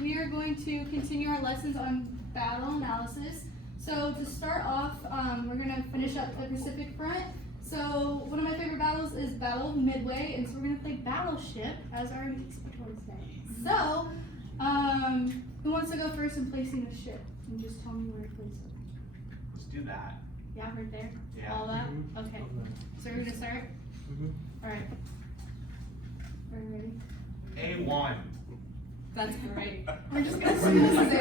we are going to continue our lessons on battle analysis. So to start off, we're going to finish up the Pacific Front. So one of my favorite battles is Battle of Midway, and so we're going to play Battleship as our anticipatory today. So, who wants to go first in placing a ship? And just tell me where to place it. Let's do that. Yeah, right there? Yeah. All that? Okay. So we're going to start? Alright. Are you ready? A1. That's great. We're just going to sing this the same way.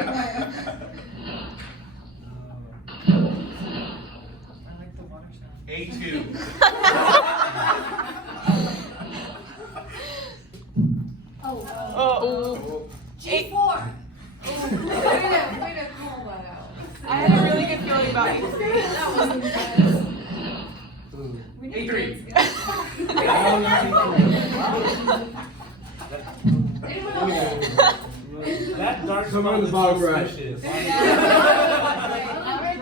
I like the water sound. A2. Oh. G4. Way to call that out. I had a really good feeling about it. That wasn't bad. A3. Anyone else? That dark Come on the bottom right. suspicious. Right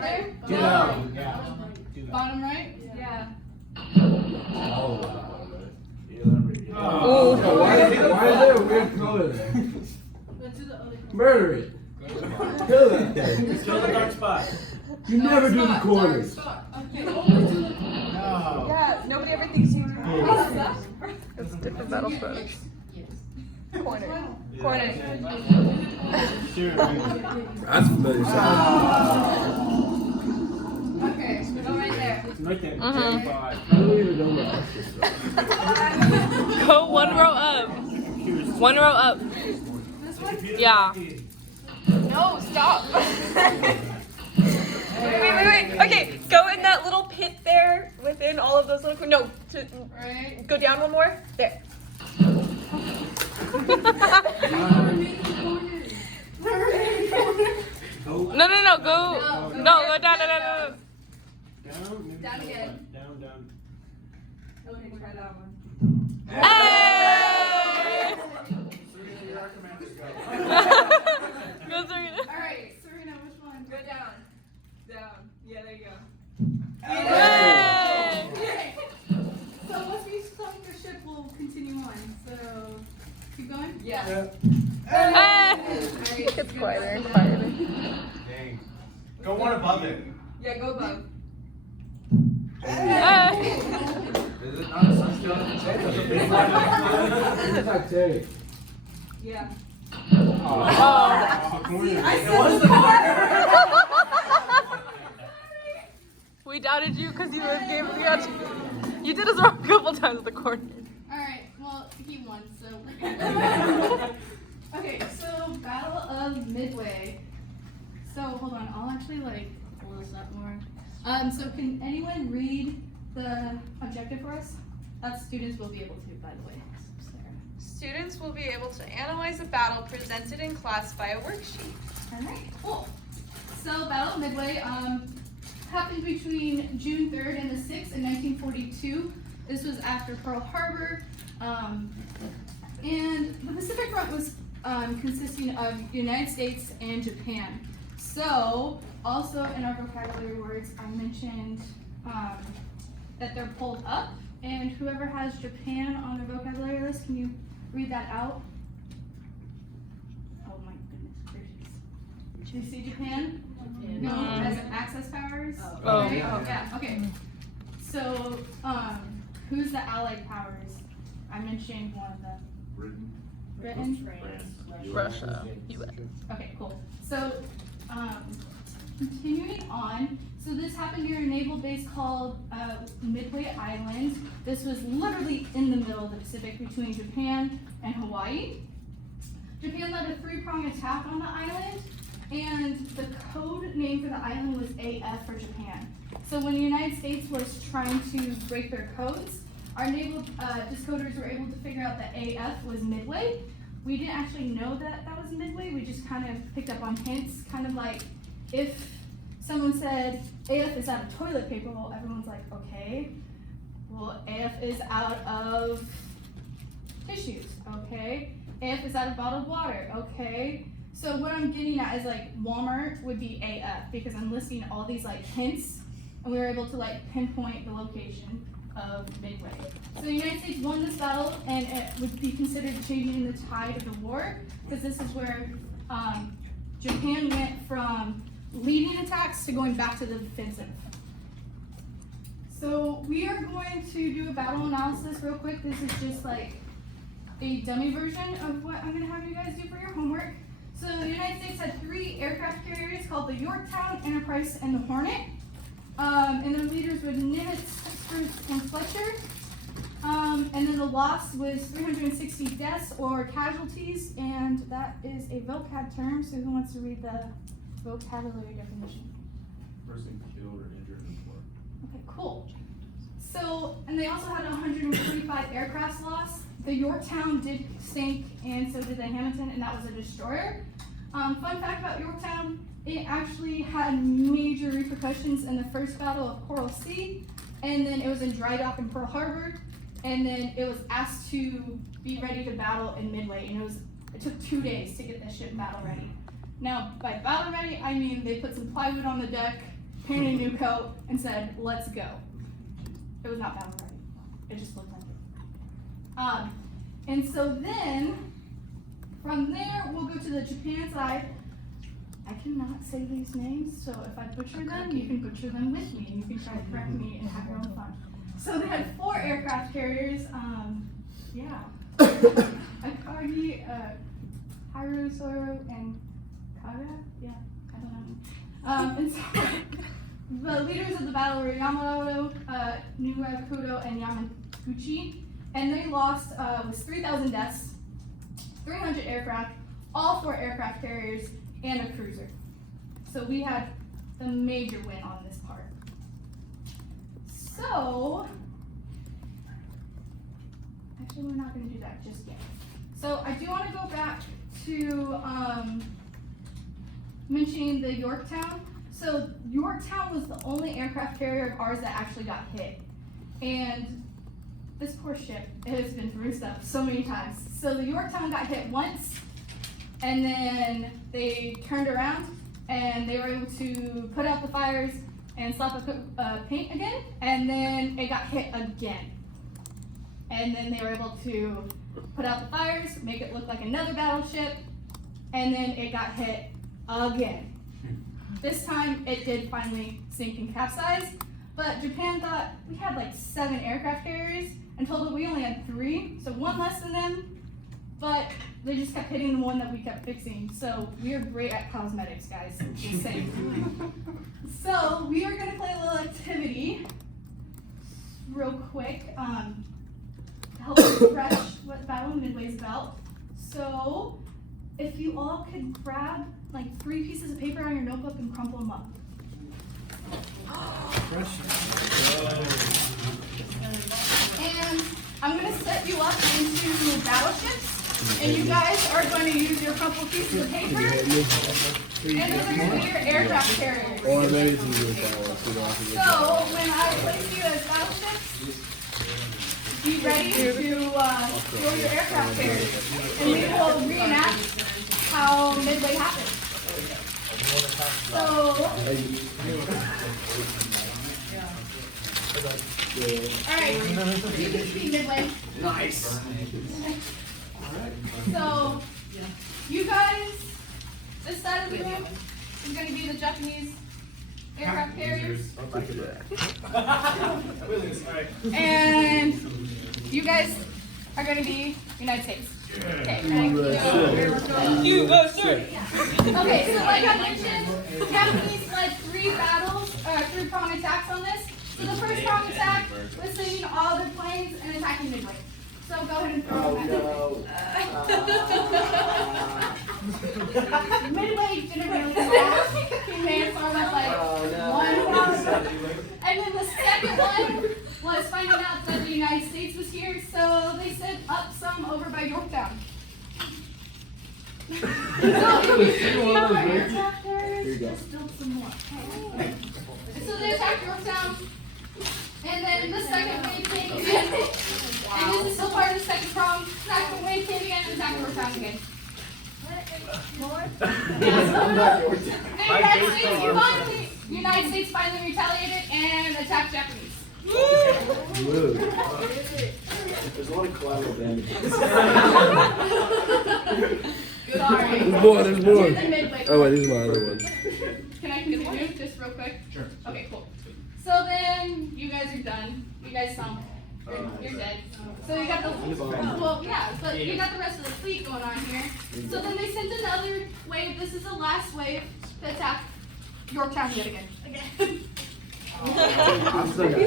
there? Get out. Yeah. Bottom right? Yeah. Oh. Oh. Why is there a weird color there? Let's do the other one. Murder it. Kill that thing. Kill the dark spot. You never do the corners. Stop. Okay, only do the No. Yeah, nobody ever thinks you do. It's different battle spots. Corner. Corner. Sure. That's familiar sound. Okay, go right there. It's right there. Mhm. J5. I don't even know my office stuff. Go one row up. One row up. This one? Yeah. No, stop. Wait. Okay, go in that little pit there within all of those little. No, right. go down one more. There. No, go. No, go down. Down. Maybe Down again. Down. Okay, try that one. Hey! Serena, you're our commander. Go. Go Serena. Alright, Serena, which one? Go down. Down. Yeah, there you go. Yay! Okay. So once we stop the ship, we'll continue on. So, keep going? Yeah. Hey! It's quieter and quieter. Dang. Go one above it. Yeah, go above. Hey! Is it not a sunshine? It's Titanic. Yeah. Oh. We doubted you because you gave me You did us wrong a couple times at the corner. Alright, well, he won, so. Okay, so Battle of Midway. So, hold on, I'll actually, pull this up more. So can anyone read the objective for us? That students will be able to, by the way. Sarah. Students will be able to analyze a battle presented in class by a worksheet. Alright, cool. So Battle of Midway happened between June 3rd and the 6th in 1942. This was after Pearl Harbor. And the Pacific Front was consisting of the United States and Japan. So, also in our vocabulary words, I mentioned that they're pulled up, and whoever has Japan on their vocabulary list, can you read that out? Oh my goodness gracious. Do you see Japan? No, as access powers? Oh. Okay, yeah, okay. So, who's the allied powers? I mentioned one of them. Britain? Russia. US. Okay, cool. So, continuing on, so this happened near a naval base called Midway Island. This was literally in the middle of the Pacific between Japan and Hawaii. Japan led a three-pronged attack on the island, and the code name for the island was AF for Japan. So when the United States was trying to break their codes, our naval decoders were able to figure out that AF was Midway. We didn't actually know that that was Midway. We just kind of picked up on hints, kind of like if someone said AF is out of toilet paper, well, everyone's like, okay. Well, AF is out of tissues, okay. AF is out of bottled water, okay. So what I'm getting at is Walmart would be AF because I'm listing all these hints, and we were able to pinpoint the location of Midway. So the United States won this battle, and it would be considered changing the tide of the war, because this is where Japan went from leading attacks to going back to the defensive. So we are going to do a battle analysis real quick. This is just like a dummy version of what I'm gonna have you guys do for your homework. So the United States had 3 aircraft carriers called the Yorktown, Enterprise, and the Hornet. And their leaders were Nimitz, Spruce, and Fletcher. And then the loss was 360 deaths or casualties, and that is a vocab term, so who wants to read the vocabulary definition? Person killed or injured in war. Okay, cool. So, and they also had 145 aircrafts lost. The Yorktown did sink, and so did the Hamilton, and that was a destroyer. Fun fact about Yorktown, it actually had major repercussions in the first battle of Coral Sea, and then it was in dry dock in Pearl Harbor, and then it was asked to be ready to battle in Midway, and it took 2 days to get the ship battle ready. Now, by battle ready, I mean they put some plywood on the deck, painted a new coat, and said, let's go. It was not battle ready. It just looked like it. And so then, from there, we'll go to the Japan side. I cannot say these names, so if I butcher them, you can butcher them with me, and you can try to correct me and have your own fun. So they had 4 aircraft carriers, Akagi, Haru, Soro, and Kaga? Yeah, I don't know. And so, the leaders of the battle were Yamamoto, Nuwakudo, and Yamaguchi, and they lost was 3,000 deaths, 300 aircraft, all 4 aircraft carriers, and a cruiser. So we had the major win on this part. So, actually we're not gonna do that just yet. So I do wanna go back to mentioning the Yorktown. So Yorktown was the only aircraft carrier of ours that actually got hit. And this poor ship has been through stuff so many times. So the Yorktown got hit once, and then they turned around and they were able to put out the fires and slap a paint again, and then it got hit again. And then they were able to put out the fires, make it look like another battleship, and then it got hit again. This time it did finally sink and capsize, but Japan thought we had like 7 aircraft carriers and told them we only had 3, so 1 less than them, but they just kept hitting the one that we kept fixing. So we are great at cosmetics, guys, just saying. So we are gonna play a little activity real quick to help us refresh what Battle of Midway is about. So if you all could grab like 3 pieces of paper on your notebook and crumple them up. And I'm going to set you up into battleships, and you guys are going to use your crumpled pieces of paper, and those are going to be your aircraft carriers. So when I place you as battleships, be ready to throw your aircraft carriers, and we will reenact how Midway happened. So, alright, you can speak Midway. Nice. So, you guys, this side of the room is going to be the Japanese aircraft carriers. And you guys are going to be United States. Okay, okay, so like I mentioned, Japanese led 3 battles, 3-prong attacks on this. So the first prong attack was sending all the planes and attacking Midway. So go ahead and throw them at Midway didn't really attack. He may have thrown up like 1. And then the second one was finding out that the United States was here, so they sent up some over by Yorktown. So it was 3 more aircraft carriers, just build some more. So they attacked Yorktown, and then the second wave came again, and this is still part of the second prong. Second wave came again and attacked Yorktown again. The United States finally retaliated and attacked Japanese. There's a lot of collateral damage. Sorry. There's more, there's more. Here's the Midway. Oh, wait, these are my other ones. Can I continue just real quick? Sure. Okay, cool. So then you guys are done. You guys sunk. You're dead. So you got the well, yeah, but you got the rest of the fleet going on here. So then they sent another wave. This is the last wave to attack Yorktown yet again. I'm still got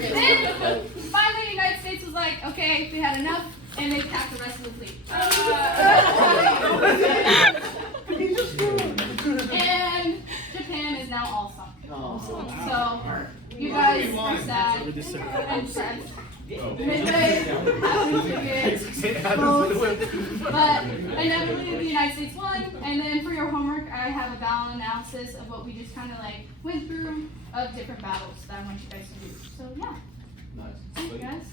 Then finally, the United States was like, okay, they had enough, and they attacked the rest of the fleet. And Japan is now all sunk. So you guys are sad and sad. Midway has but inevitably the United States won. And then for your homework, I have a battle analysis of what we just kind of like went through of different battles that I want you guys to do. So yeah, Nice. thank you guys.